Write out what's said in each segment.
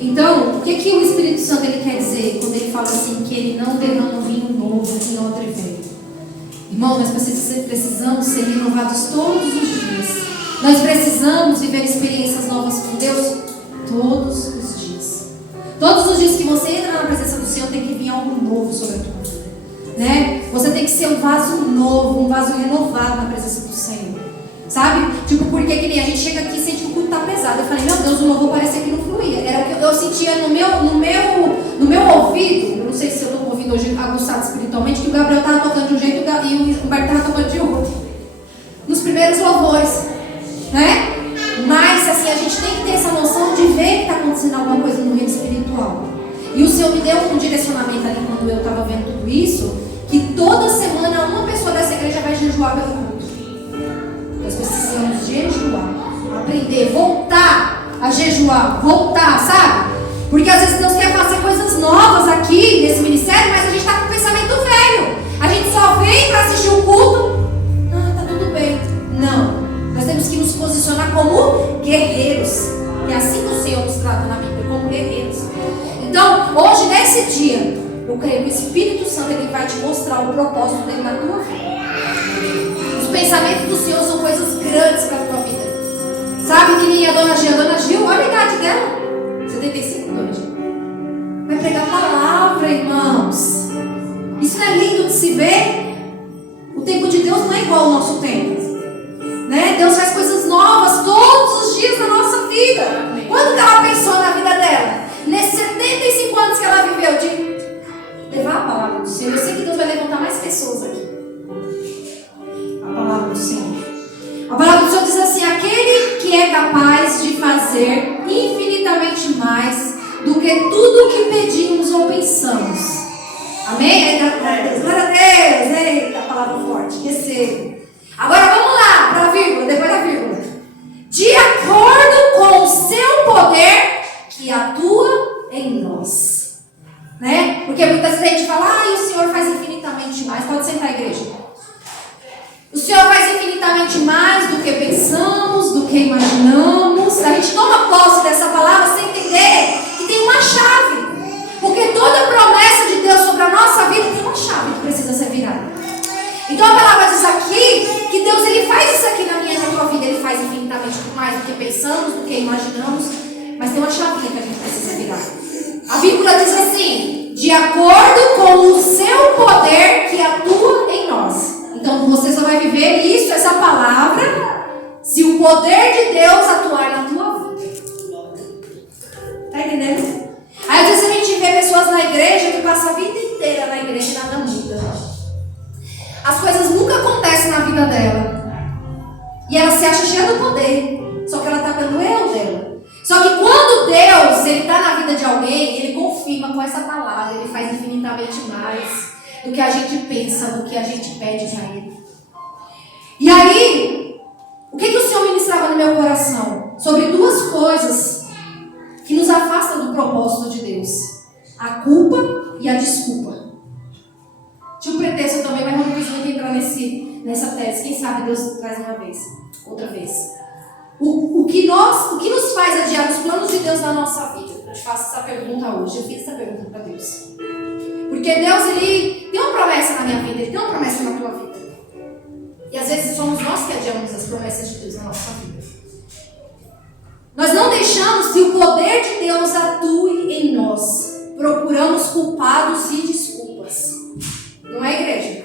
Então, o que o Espírito Santo ele quer dizer quando ele fala assim que ele não derrama um vinho novo em odre velho? Irmão, nós precisamos ser renovados todos os dias. Nós precisamos viver experiências novas com Deus todos os dias. Todos os dias que você entra na presença do Senhor, tem que vir algo novo sobre a tua vida, né? Você tem que ser um vaso novo, um vaso renovado na presença do Senhor, sabe? Tipo, porque que nem a gente chega aqui e sente que o culto tá pesado. Eu falei, meu Deus, o louvor parecia que não fluía. Era o que eu sentia no meu ouvido. Eu não sei se eu estou ouvindo hoje aguçado espiritualmente, que o Gabriel estava tocando de um jeito e o Humberto estava tocando de outro. Nos primeiros louvores, né? Mas assim, a gente tem que ter essa noção de ver que está acontecendo alguma coisa no reino espiritual. E o Senhor me deu um direcionamento ali quando eu estava vendo tudo isso, que toda semana uma pessoa dessa igreja vai jejuar pelo culto. Nós precisamos jejuar, aprender, voltar a jejuar, voltar, sabe? Porque às vezes Deus quer fazer coisas novas aqui nesse ministério, mas a gente está com o pensamento velho. A gente só vem para assistir o culto. Ah, tá tudo bem. Não. Nós temos que nos posicionar como guerreiros. E é assim que o Senhor nos trata na Bíblia, como guerreiros. Então, hoje, nesse dia, eu creio que o Espírito Santo ele vai te mostrar o propósito dele na tua vida. Os pensamentos do Senhor são coisas grandes para a tua vida. Sabe que nem a Dona Gil, olha a idade dela. 75, Dona Gil. Vai pregar a palavra, irmãos. Isso não é lindo de se ver? O tempo de Deus não é igual ao nosso tempo, né? Deus faz coisas novas todos os dias na nossa vida. Quando que ela pensou na vida dela? Nesses 75 anos que ela viveu, de levar a palavra do Senhor. Eu sei que Deus vai levantar mais pessoas aqui. A palavra do Senhor. A palavra do Senhor diz assim: aquele que é capaz de fazer infinitamente mais do que tudo o que pedimos ou pensamos. Amém? Glória a Deus. Eita, palavra forte. Receba. Agora vamos lá, para a vírgula, depois da vírgula. De acordo com o seu poder que atua em nós. Né? Porque muitas vezes a gente fala, o Senhor faz infinitamente mais. Pode sentar, igreja. O Senhor faz infinitamente mais do que pensamos, do que imaginamos. A gente toma posse dessa palavra sem entender que tem uma chave. Porque toda promessa de Deus sobre a nossa vida tem uma chave que precisa ser virada. Então a palavra diz aqui que Deus ele faz isso aqui na minha e na tua vida. Ele faz infinitamente mais do que pensamos, do que imaginamos. Mas tem uma chavinha que a gente precisa virar. A vírgula diz assim: de acordo com o seu poder que atua em nós. Então você só vai viver isso, essa palavra, se o poder de Deus atuar na tua vida. Tá entendendo? Aí às vezes a gente vê pessoas na igreja que passam a vida inteira na igreja e nada muda. As coisas nunca acontecem na vida dela. E ela se acha cheia do poder. Só que ela está pelo eu dela. Só que quando Deus está na vida de alguém, Ele confirma com essa palavra. Ele faz infinitamente mais do que a gente pensa, do que a gente pede para Ele. E aí, o que o Senhor ministrava no meu coração? Sobre duas coisas que nos afastam do propósito de Deus: a culpa e a desculpa. Tinha um pretexto também, mas não quis muito entrar nessa tese. Quem sabe Deus traz outra vez. O que nos faz adiar os planos de Deus na nossa vida? Eu te faço essa pergunta hoje. Eu fiz essa pergunta para Deus. Porque Deus, Ele tem uma promessa na minha vida, Ele tem uma promessa na tua vida. E às vezes somos nós que adiamos as promessas de Deus na nossa vida. Nós não deixamos que o poder de Deus atue em nós. Procuramos culpados e desculpas. Não é, igreja?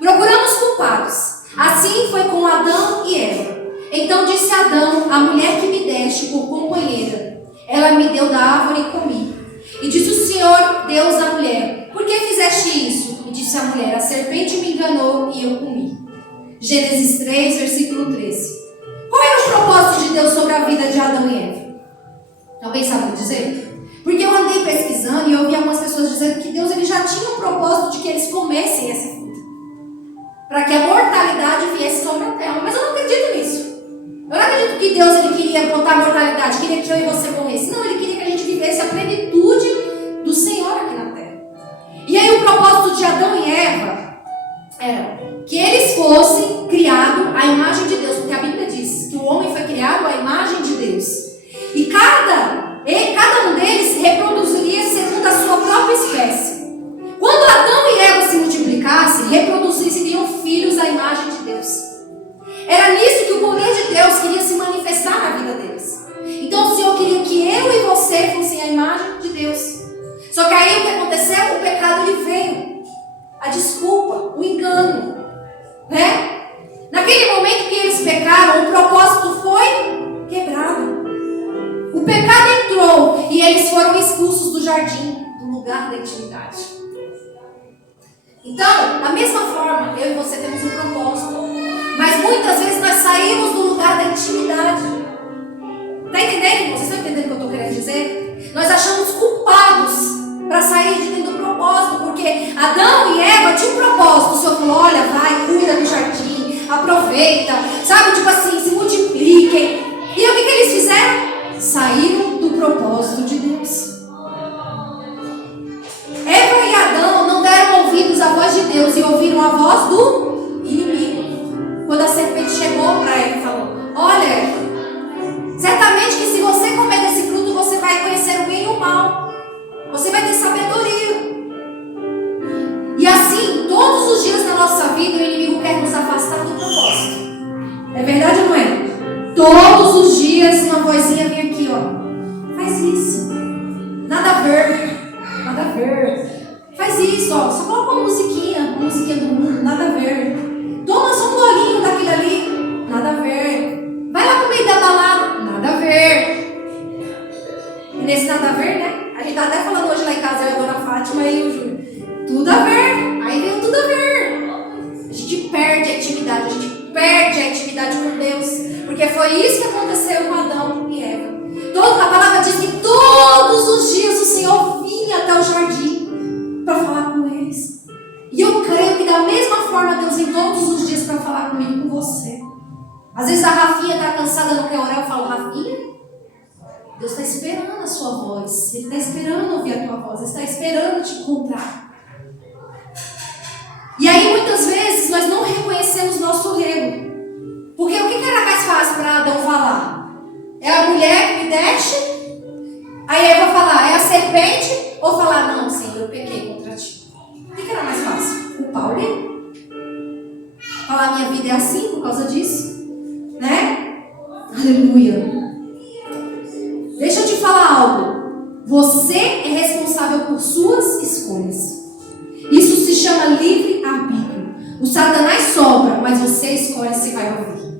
Procuramos culpados. Assim foi com Adão e Eva. Então disse Adão: a mulher que me deste por companheira, ela me deu da árvore e comi. E disse o Senhor Deus à mulher: por que fizeste isso? E disse a mulher: a serpente me enganou e eu comi. Gênesis 3, versículo 13. Qual era o propósito de Deus sobre a vida de Adão e Eva? Alguém sabe dizer? Porque eu andei pesquisando e eu ouvi algumas pessoas dizendo que Deus ele já tinha um propósito de que eles comessem essa fruta, para que a mortalidade viesse sobre a terra. Mas eu não acredito nisso. Eu não acredito que Deus ele queria botar a mortalidade, queria que eu e você morresse. Não, Ele queria que a gente vivesse a plenitude do Senhor aqui na terra. E aí o propósito de Adão e Eva era que eles fossem criados à imagem de Deus, porque a Bíblia diz que o homem foi criado à imagem de Deus. E cada imagem de Deus. Só que aí o que aconteceu? O pecado ele veio. A desculpa, o engano, né? Naquele momento que eles pecaram, o propósito foi quebrado. O pecado entrou e eles foram expulsos do jardim, do lugar da intimidade. Então, da mesma forma, eu e você temos um propósito. Mas muitas vezes nós saímos do lugar da intimidade. Está entendendo? Vocês estão entendendo o que eu estou querendo dizer? Nós achamos culpados para sair de dentro do propósito. Porque Adão e Eva tinham um propósito. O Senhor falou, olha, vai, cuida do jardim, aproveita. Sabe, tipo assim, se multipliquem. E o que eles fizeram? Saíram do propósito de Deus. Eva e Adão não deram ouvidos à voz de Deus e ouviram a voz do inimigo. Quando a serpente chegou para Eva e falou, olha, certamente que se você comer desse fruto, você vai conhecer o bem e o mal. Você vai ter sabedoria. E assim, todos os dias da nossa vida, o inimigo quer nos afastar do propósito. É verdade ou não é? Todos os dias uma vozinha vem aqui, ó. Faz isso. Nada a ver. Nada a ver. Faz isso, ó. Só coloca uma musiquinha do mundo. Nada a ver. Toma só um golinho daquilo ali. Nada a ver. Vai lá no meio da balada. Nada a ver. E nesse nada a ver, né? A gente tá até falando hoje lá em casa, eu e a dona Fátima e o Júlio. Tudo a ver. Aí veio tudo a ver. A gente perde a intimidade. A gente perde a intimidade com Deus. Porque foi isso que aconteceu com Adão e Eva. A palavra diz que todos os dias o Senhor vinha até o jardim para falar com eles. E eu creio que da mesma forma Deus vem todos os dias para falar comigo e com você. Às vezes a Rafinha está cansada, não quer orar, eu falo, Rafinha, Deus está esperando a sua voz. Ele está esperando ouvir a tua voz. Ele está esperando te encontrar. E aí muitas vezes nós não reconhecemos nosso erro. Porque o que era mais fácil para Adão falar? É a mulher que me deixa? Aí Eva falar, é a serpente? Ou falar, não, Senhor, eu pequei contra ti. O que era mais fácil? Culpar alguém? Falar, minha vida é assim por causa disso? Né? Aleluia. Deixa eu te falar algo. Você é responsável por suas escolhas. Isso se chama livre-arbítrio. O Satanás sopra, mas você escolhe se vai ouvir.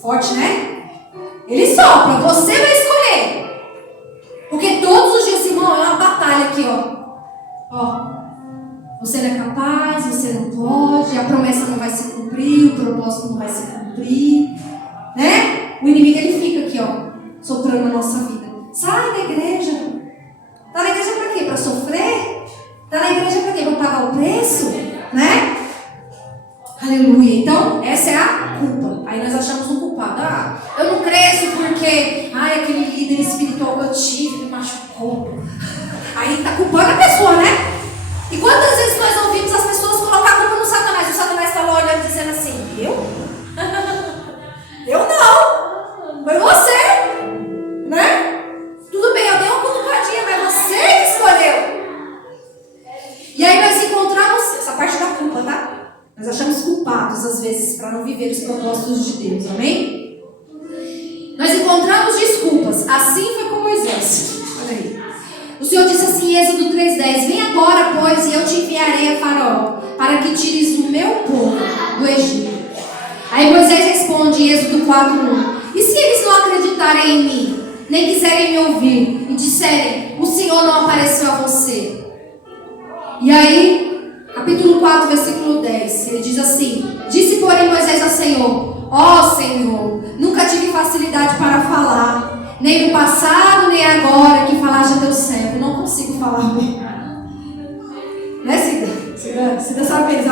Forte, né? Ele sopra, você vai escolher. Porque todos os dias, irmão, é uma batalha aqui, ó. Você não é capaz, você não pode, a promessa não vai se cumprir, o propósito não vai se cumprir. Né? O inimigo, ele fica aqui, ó, soprando na nossa vida. Sai da igreja. Tá na igreja pra quê? Pra sofrer? Tá na igreja pra quê? Pra pagar o preço? Né? Aleluia. Então, essa é a culpa. Aí nós achamos um culpado. Ah, eu não cresço porque aquele líder espiritual que eu tive me machucou. Aí tá culpando a pessoa, né? E quantas vezes nós ouvimos as pessoas colocar a culpa no Satanás? O Satanás está lá olhando dizendo assim, eu? Eu não. Foi você. Né? Tudo bem, eu dei uma cutucadinha, mas você que escolheu. E aí nós encontramos essa parte da culpa, tá? Nós achamos culpados, às vezes, para não viver os propósitos de Deus, amém? Nós encontramos desculpas. Assim foi com Moisés. Olha aí. O Senhor disse assim em Êxodo 3:10: Vem agora, pois, e eu te enviarei a Faraó, para que tires o meu povo do Egito. Aí Moisés responde em Êxodo 4:1: E se eles não acreditarem em mim, nem quiserem me ouvir, e disserem, o Senhor não apareceu a você? E aí, capítulo 4, versículo 10, ele diz assim: Disse, porém, Moisés ao Senhor: Ó Senhor, nunca tive facilidade para falar, nem no passado, nem agora, que falaste a teu servo. Não consigo falar bem. Né, Cida? Cida sabe bem.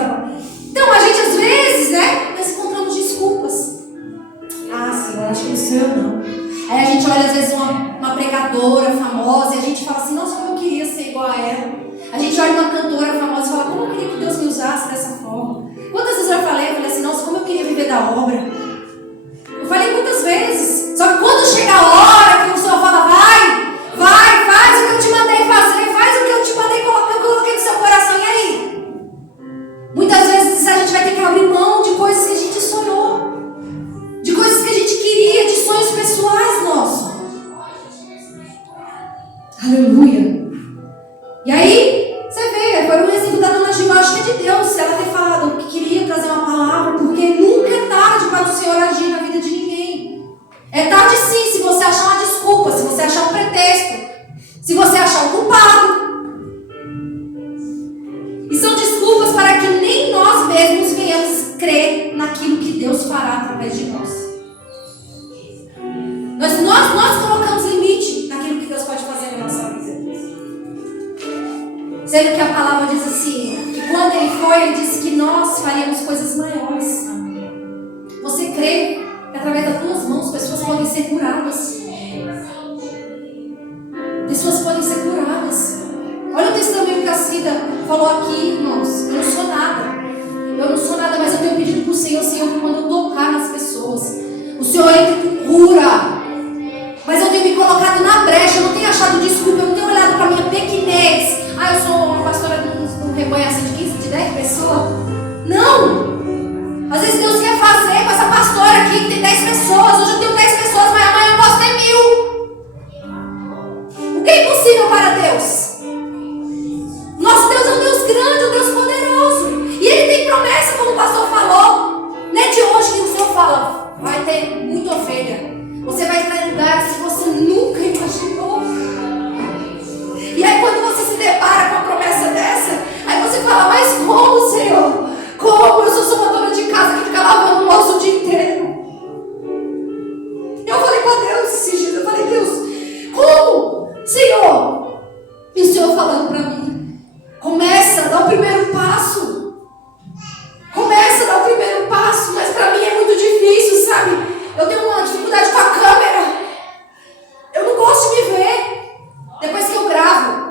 Então, a gente às vezes, né, nós encontramos desculpas. Ah, Senhor, acho que o Senhor não. Aí a gente olha às vezes uma pregadora famosa e a gente fala assim: nossa, como eu queria ser igual a ela. A gente olha uma cantora famosa e fala: como eu queria que Deus me usasse dessa forma. Quantas vezes eu falei assim: nossa, como eu queria viver da obra. Eu falei muitas vezes. Só que quando chega a hora que o Senhor fala: vai, faz o que eu te mandei fazer, faz o que eu te mandei colocar, eu coloquei no seu coração. E aí? Muitas vezes a gente vai ter que abrir mão de coisas que a gente sonhou, de coisas que a gente queria, de sonhos pessoais nossos. Aleluia. E aí, você vê, foi um exemplo da dona Gil, acho que é de Deus, ela ter falado que queria trazer uma palavra, porque nunca é tarde para o Senhor agir na vida de ninguém. É tarde sim, se você achar uma desculpa, se você achar um pretexto, se você achar um culpado. E são desculpas para que nem nós mesmos venhamos crer naquilo que Deus fará através de nós. Nós colocamos limite naquilo que Deus pode fazer na nossa vida. Sendo que a palavra diz assim, que quando Ele foi, Ele disse que nós faríamos coisas maiores. Você crê que através das tuas mãos pessoas podem ser curadas? Pessoas podem ser curadas. Olha o testemunho que a Cida falou aqui, irmãos. Eu não sou nada. Eu não sou nada, mas eu tenho pedido para o Senhor que quando eu tocar nas pessoas, o Senhor entre com cura. Mas eu tenho me colocado na brecha, eu não tenho achado desculpa, eu não tenho olhado para a minha pequenez. Eu sou uma pastora de um rebanho assim de 15, de 10 pessoas. Não! Às vezes Deus quer fazer com essa pastora aqui que tem 10 pessoas. Hoje eu tenho 10 pessoas, mas amanhã eu posso ter 1000. O que é impossível para Deus? Nosso Deus é um Deus grande, um Deus poderoso. E Ele tem promessa, como o pastor falou. Não é de hoje que o Senhor fala, vai ter muita ovelha. Você vai entrar em lugares que você nunca imaginou. E aí quando você se depara com uma promessa dessa, aí você fala, mas como, Senhor? Como? Eu sou uma dona de casa que fica lavando o louço o dia inteiro. Eu falei para Deus esses dias, eu falei, Deus, como? Senhor? E o Senhor falando para mim, começa, dá o primeiro passo. Começa, dá o primeiro passo. Mas para mim é muito difícil, sabe? Eu tenho uma dificuldade com a câmera. Eu não gosto de me ver depois que eu gravo.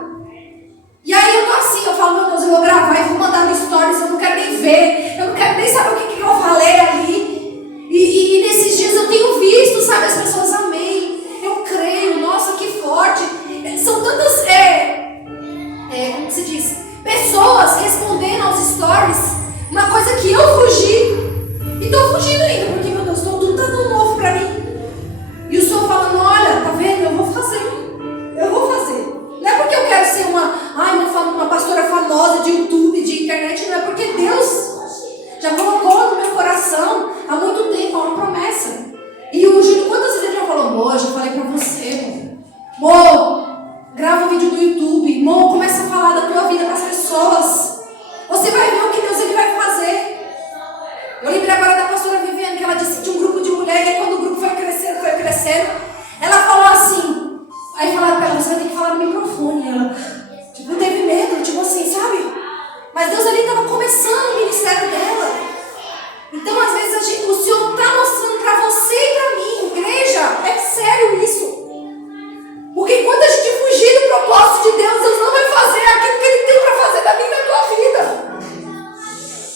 E aí eu tô assim, eu falo, meu Deus, eu vou gravar e vou mandar no stories, eu não quero nem ver, eu não quero nem saber o que eu falei ali. E nesses dias eu tenho visto, sabe, as pessoas, amém, eu creio, nossa, que forte. São tantas, como que se diz? Pessoas respondendo aos stories, uma coisa que eu fugi. E tô fugindo ainda, porque, meu Deus, tudo tá tão novo pra mim. E o Senhor falando, olha, tá vendo, eu vou fazer. Não é porque eu quero ser uma pastora famosa de YouTube, de internet, não é porque Deus já colocou no meu coração há muito tempo, uma promessa. E o Júlio, quantas vezes ele já falou, amor, eu já falei pra você, amor, grava um vídeo no YouTube, amor, começa a falar da tua vida para as pessoas. Você vai ver o que Deus ele vai fazer. Eu lembrei agora da pastora Viviane, que ela disse que tinha um grupo de mulheres, e quando o grupo foi crescendo, ela falou assim, aí falaram pra ela, você vai ter que falar no microfone. Ela, teve medo, assim, sabe? Mas Deus ali estava começando o ministério dela. Então, às vezes, o Senhor está mostrando para você e para mim, igreja, é sério isso. Porque quando a gente fugir do propósito de Deus, Deus não vai fazer aquilo que Ele tem para fazer da minha e da tua vida.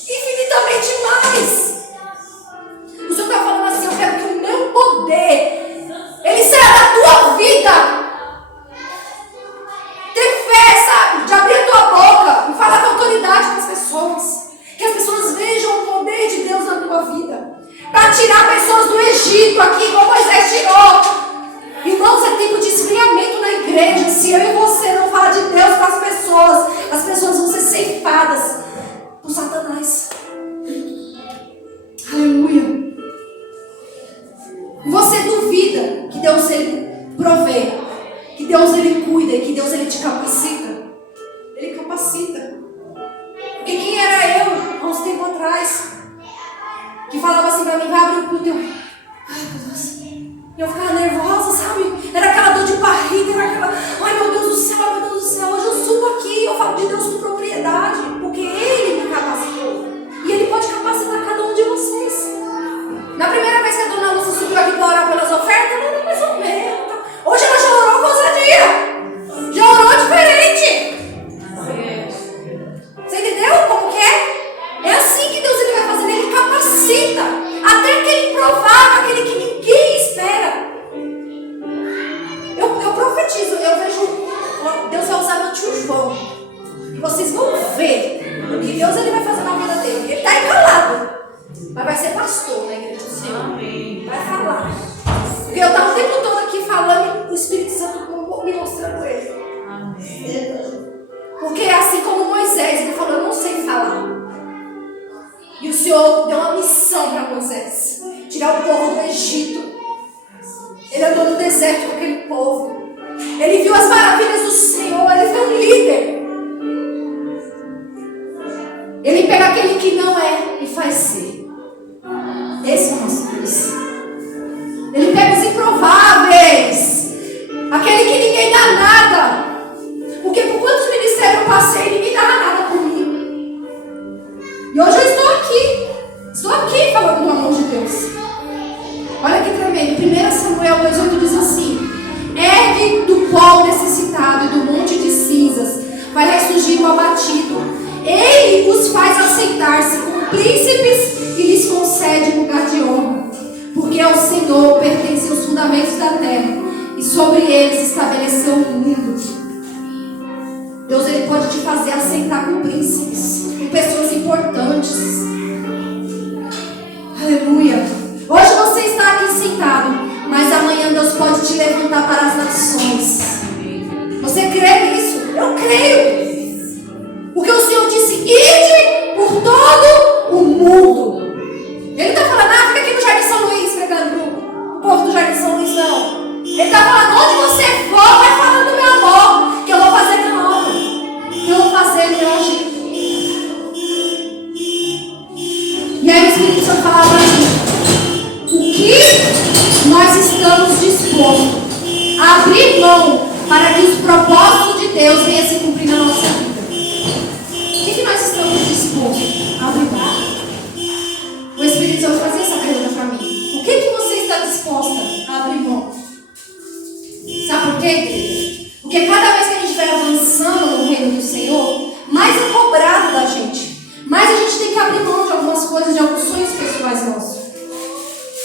Infinitamente mais. O Senhor está falando assim, eu quero que o meu poder, Ele será da tua vida. Ter fé, sabe? De abrir a tua boca e falar com autoridade para as pessoas. Que as pessoas vejam o poder de Deus na tua vida. Para tirar pessoas do Egito aqui, como Moisés tirou. Irmãos, é tempo de esfriamento na igreja. Se eu e você não falar de Deus para as pessoas vão ser ceifadas por Satanás. Aleluia. Você duvida que Deus ele provê, que Deus ele cuida e que Deus ele te capacita? Ele capacita. Porque quem era eu há uns tempos atrás que falava assim pra mim, vai abrir o culto, ai meu Deus, e eu ficava nervosa, sabe? Era aquela dor de barriga, era aquela, ai meu Deus do céu, meu Deus do céu. Hoje eu subo aqui e eu falo de Deus com propriedade, porque Ele me capacitou. E Ele pode capacitar cada um de vocês. Na primeira vez que a dona Lúcia subiu aqui para orar pelas ofertas, ela era mais ou menos. Hoje ela já orou com ousadia. Já orou diferente. Você entendeu como que é? É assim que Deus ele vai fazendo, Ele capacita. Até aquele improvável, aquele que ninguém espera. Eu profetizo, eu vejo Deus vai usar meu tio João. E vocês vão ver o que Deus ele vai fazer na vida dele. Ele está encalado, mas vai ser pastor na igreja do Senhor. Vai falar. Porque eu estava o tempo todo aqui falando e o Espírito Santo me mostrando ele. certo com aquele povo. Ele viu as maravilhas do Senhor. Ele foi um líder. Ele pega aquele que não é e faz ser. Esse é o nosso Deus. Ele pega os improváveis. Aquele que ninguém dá nada. Porque por quantos ministérios eu passei, ninguém dava nada por mim. E hoje eu estou aqui. Estou aqui falando do amor de Deus. Olha que tremendo. 1 Samuel 2,8 diz assim: ergue do pó necessitado e do monte de cinzas vai ressurgir o abatido. Ele os faz assentar-se com príncipes e lhes concede lugar de honra. Porque ao Senhor pertencem os fundamentos da terra e sobre eles estabeleceu o mundo. Deus, Ele pode te fazer assentar com príncipes, com pessoas importantes. Aleluia. Hoje você está aqui sentado, mas amanhã Deus pode te levantar para as nações. Você crê nisso? Eu creio. Porque o Senhor disse: ide por todo o mundo. Ele não está falando, fica aqui no Jardim São Luís pregando para o povo do Jardim São Luís, não. Ele está falando, onde você for, vai falando do meu amor, que eu vou fazer minha obra, que eu vou fazer meu agir. E aí o Espírito Santo falava para mim: o que nós estamos dispostos a abrir mão para que os propósitos de Deus venham se cumprir na nossa vida? O que nós estamos dispostos a abrir mão? O Espírito Santo fazia essa pergunta para mim: o que você está disposta a abrir mão? Sabe por quê, igreja? Porque cada vez que a gente vai avançando no reino do Senhor, mais é cobrado da gente. Mais a gente tem que abrir mão de algumas coisas, de alguns sonhos pessoais nossos.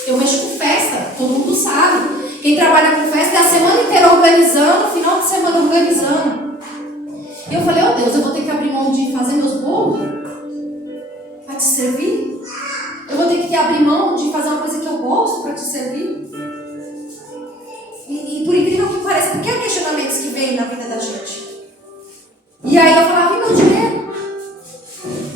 Eu mexo com festa, todo mundo sabe. Quem trabalha com festa é a semana inteira organizando, final de semana organizando. E eu falei: oh Deus, eu vou ter que abrir mão de fazer meus bolos para te servir? Eu vou ter que abrir mão de fazer uma coisa que eu gosto para te servir? E por incrível que pareça, porque há questionamentos que vêm na vida da gente. E aí eu falava: e meu dinheiro?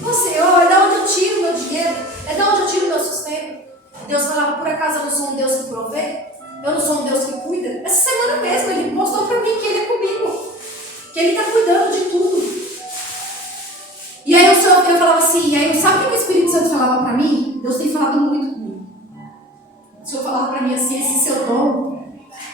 Ô Senhor, é da onde eu tiro meu dinheiro? É da onde eu tiro meu sustento? Deus falava: por acaso eu não sou um Deus que provê? Eu não sou um Deus que cuida? Essa semana mesmo Ele mostrou para mim que Ele é comigo, que Ele está cuidando de tudo. E aí eu falava assim, e aí sabe o que o Espírito Santo falava para mim? Deus tem falado muito comigo. O Senhor falava para mim assim: esse seu dom,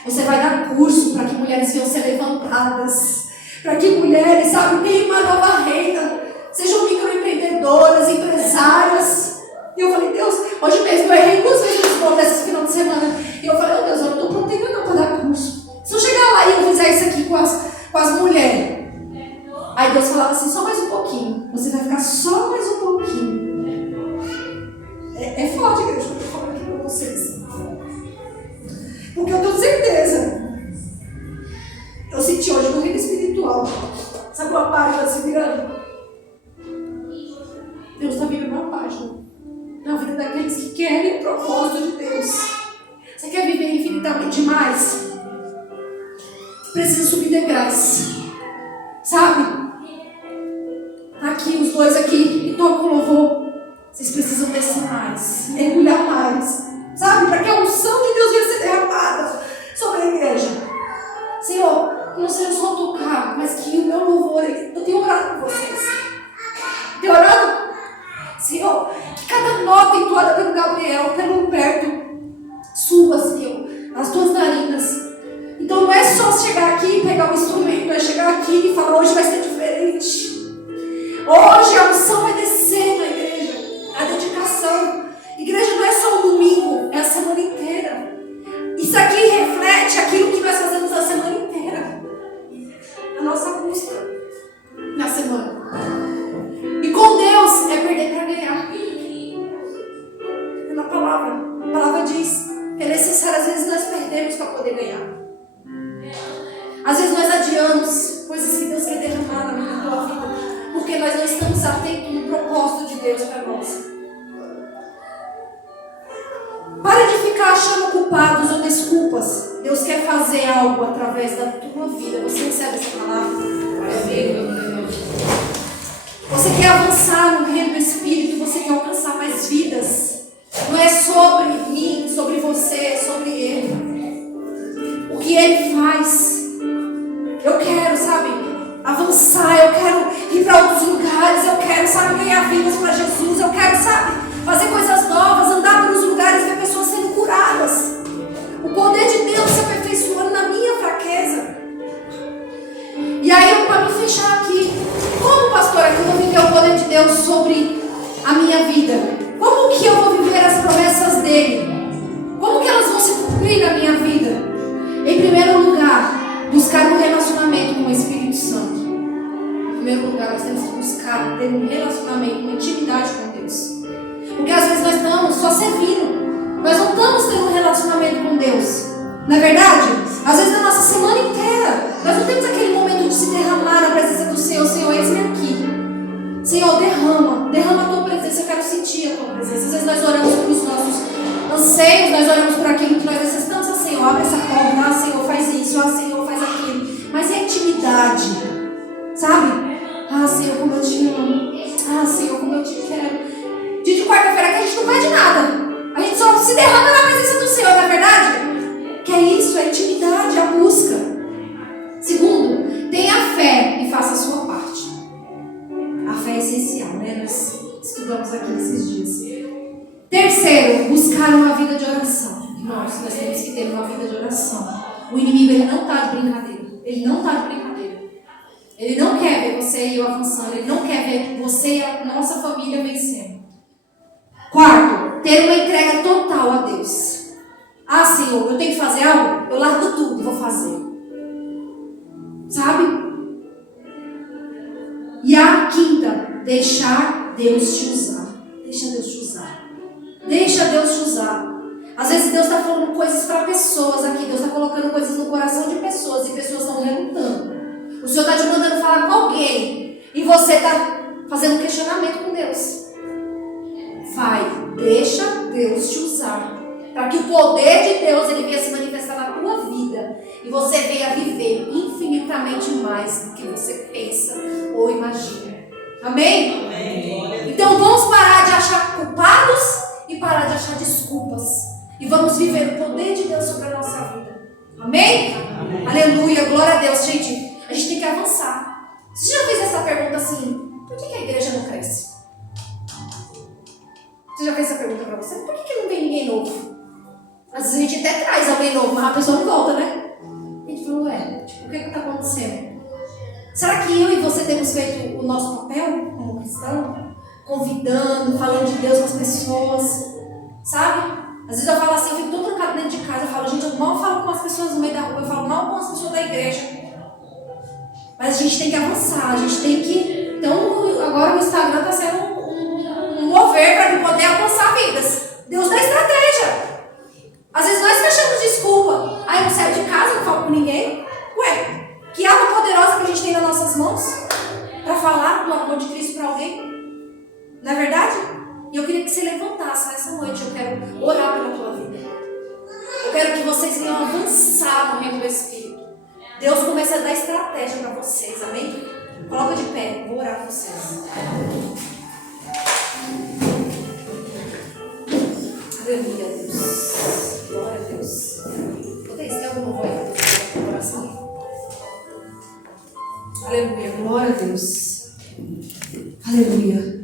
você vai dar curso para que mulheres venham ser levantadas, para que mulheres, sabe, tenham uma nova renda, sejam microempreendedoras, empresárias. E eu falei: Deus, hoje mesmo eu errei 2 vezes nos pontos desse final de semana. E eu falei: oh Deus, eu não estou pronta ainda não para dar curso. Se eu chegar lá e eu fizer isso aqui com as mulheres. Aí Deus falava assim: só mais um pouquinho. Você vai ficar só mais um pouquinho. É forte, igreja, que eu estou falando aqui para vocês. Porque eu tenho certeza. Eu senti hoje no reino espiritual. Sabe uma página se virando? Deus está virando uma página na vida daqueles que querem o propósito de Deus. Você quer viver infinitamente mais? Precisa subir degraus. Sabe? Aqui, os dois aqui, que tocam o louvor. Vocês precisam descer mais, mergulhar mais. Sabe? Para que a unção de Deus venha ser derramada sobre a igreja. Senhor, que não seja só tocar, mas que o meu louvor, eu tenho orado por vocês. Tenho orado, Senhor, que cada nota entoada pelo Gabriel, pelo Humberto, suba, Senhor, as tuas narinas. Então não é só chegar aqui e pegar o instrumento, é chegar aqui e falar: hoje vai ser diferente. Hoje a unção vai descer na igreja, a dedicação. Igreja não é só um domingo, é a semana inteira. Isso aqui reflete aquilo que nós fazemos a semana inteira. A nossa busca na semana. E com Deus é perder para ganhar. É na palavra. A palavra diz que é necessário, às vezes, nós perdemos para poder ganhar. Às vezes nós adiamos coisas que Deus quer derramar na minha tua vida, porque nós não estamos atentos no propósito de Deus para nós. Para de ficar achando culpados ou desculpas. Deus quer fazer algo através da tua vida. Você recebe essa palavra? Você quer avançar no reino do Espírito, você quer alcançar mais vidas. Não é sobre mim, sobre você, é sobre Ele. O que Ele faz. Eu quero, sabe, avançar, eu quero ir para outros lugares, eu quero, sabe, ganhar vidas para Jesus, eu quero, sabe, fazer coisas novas, andar pelos lugares e ver pessoas sendo curadas. O poder de Deus se aperfeiçoando na minha fraqueza. E aí, para me fechar aqui, como, pastora, que eu vou viver o poder de Deus sobre a minha vida? Como que eu vou viver as promessas dele? Como que elas vão se cumprir na minha vida? Em primeiro lugar, buscar um relacionamento com o Espírito Santo. Em primeiro lugar, nós temos que buscar ter um relacionamento, uma intimidade com Deus. Porque às vezes nós estamos só servindo. Nós não estamos tendo um relacionamento com Deus. Não é verdade? Às vezes na nossa semana inteira, nós não temos aquele momento de se derramar na presença do Senhor. Senhor, eis-me aqui. Senhor, derrama a tua presença. Eu quero sentir a tua presença. Às vezes nós oramos pelos nossos anseios, nós oramos por aquilo que nós necessitamos. Ah, Senhor, abre essa porta. Ah, Senhor, faz isso. Ah, Senhor, faz aquilo. Mas é intimidade, sabe? Ah, Senhor, como eu te amo. Ah, Senhor, como eu te quero. Dia de quarta-feira que a gente não pede nada. A gente só se derrama na presença do Senhor, não é verdade? Que é isso, é intimidade, é a busca. Segundo, tenha fé e faça a sua parte. A fé é essencial, né? Nós estudamos aqui nesses dias. Terceiro, buscar uma vida de oração. Irmãos, nós temos que ter uma vida de oração. O inimigo, ele não está de brincadeira. Ele não está de brincadeira. Ele não quer ver você e eu avançando. Ele não quer ver você e a nossa família vencendo. Quarto, ter uma entrega total a Deus. Ah, Senhor, eu tenho que fazer algo? Eu largo tudo e vou fazer. Sabe? E a quinta, deixar Deus te usar. Deixa Deus te usar. Deixa Deus te usar. Às vezes Deus está falando coisas para pessoas aqui. Deus está colocando coisas no coração de pessoas e pessoas estão relutando. O Senhor está te mandando falar com alguém e você está fazendo um questionamento com Deus. Vai, deixa Deus te usar. Para que o poder de Deus ele venha se manifestar na tua vida e você venha viver infinitamente mais do que você pensa ou imagina. Amém? Amém. Então vamos parar de achar culpados e parar de achar desculpas. E vamos viver o poder de Deus sobre a nossa vida. Amém? Amém. Aleluia, glória a Deus. Gente, a gente tem que avançar. Você já fez essa pergunta assim? Por que a igreja não cresce? Você já fez essa pergunta para você? Por que não vem ninguém novo? Às vezes a gente até traz alguém novo, mas a pessoa não volta, né? A gente falou, o que está acontecendo? Será que eu e você temos feito o nosso papel como cristão? Convidando, falando de Deus com as pessoas, sabe? Às vezes eu falo assim, eu fico todo trancado dentro de casa, eu falo, gente, eu mal falo com as pessoas no meio da rua, eu falo mal com as pessoas da igreja. Mas a gente tem que avançar, a gente tem que... Então, agora o Instagram está sendo um mover para poder alcançar vidas. Deus dá estratégia. Às vezes nós achamos desculpa. Eu não saio de casa, não falo com ninguém. Que arma poderosa que a gente tem nas nossas mãos para falar do amor de Cristo para alguém. Não é verdade? E eu queria que você levantasse nessa noite. Eu quero orar pela tua vida. Eu quero que vocês venham avançar no reino do Espírito. Deus comece a dar estratégia para vocês, amém? Coloca de pé, vou orar com vocês. Aleluia, Deus. Glória a Deus. Vocês têm algum louvor aí para o coração? Aleluia, glória a Deus. Aleluia.